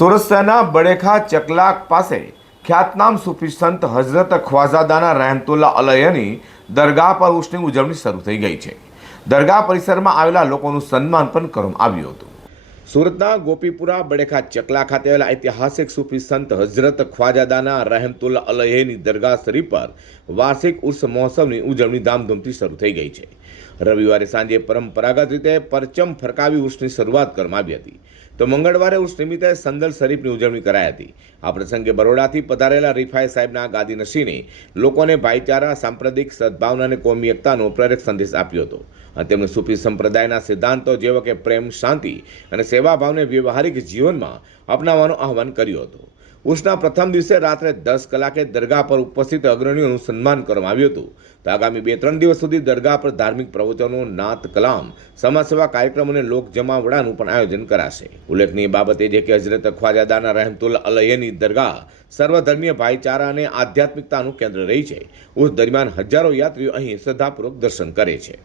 સુરત બડેખા ચકલાક પાસે ખ્યાતનામ સુફી સંત હઝરત ખ્વાઝાદાના રહેમતુલ્લા અલયની દરગાહ પર ઉર્ષની ઉજવણી શરૂ થઈ ગઈ છે. દરગાહ પરિસરમાં આવેલા લોકોનું સન્માન પણ કરવામાં આવ્યું હતું. સુરતના ગોપીપુરા બડેખા ચકલા ખાતે આવેલા ઐતિહાસિક સૂફી સંત હઝરત ખ્વાજાદાના રહેમતુલ્લા અલયની દરગાહ શરીફ પર વાર્ષિક ઉર્સ મહોત્સવની ઉજવણી ધામધૂમથી શરૂ થઈ ગઈ છે. રવિવારે સાંજે પરંપરાગત રીતે પરચમ ફરકાવી ઉર્સની શરૂઆત કરવામાં આવી હતી. તો મંગળવારે ઉર્સ નિમિત્તે સંદલ શરીફની ઉજવણી કરાઈ હતી. આ પ્રસંગે બરોડાથી પધારેલા રીફાઈ સાહેબના ગાદી નશીને લોકોને ભાઈચારા, સાંપ્રદાયિક સદભાવના અને કોમી એકતાનો પ્રેરક સંદેશ આપ્યો હતો. અને તેમણે સૂફી સંપ્રદાયના સિદ્ધાંતો જેવા કે પ્રેમ, શાંતિ અને સેવાભાવને વ્યવહારિક જીવનમાં અપનાવવાનું આહવાન કર્યું હતું. ઉર્સના પ્રથમ દિવસે રાત્રે દસ કલાકે દરગાહ પર ઉપસ્થિત અગ્રણીઓનું સન્માન કરવામાં આવ્યું હતું. તો આગામી બે ત્રણ દિવસ સુધી દરગાહ પર ધાર્મિક પ્રવચનો, નાત, કલામ, સમાજસેવા કાર્યક્રમ અને લોક જમાવડાનું પણ આયોજન કરાશે. ઉલ્લેખનીય બાબત એ છે કે હજરત ખ્વાજાદાના રહેમતુલ અલયની દરગાહ સર્વધર્મીય ભાઈચારા અને આધ્યાત્મિકતાનું કેન્દ્ર રહી છે. ઉર્સ દરમિયાન હજારો યાત્રીઓ અહીં શ્રદ્ધાપૂર્વક દર્શન કરે છે.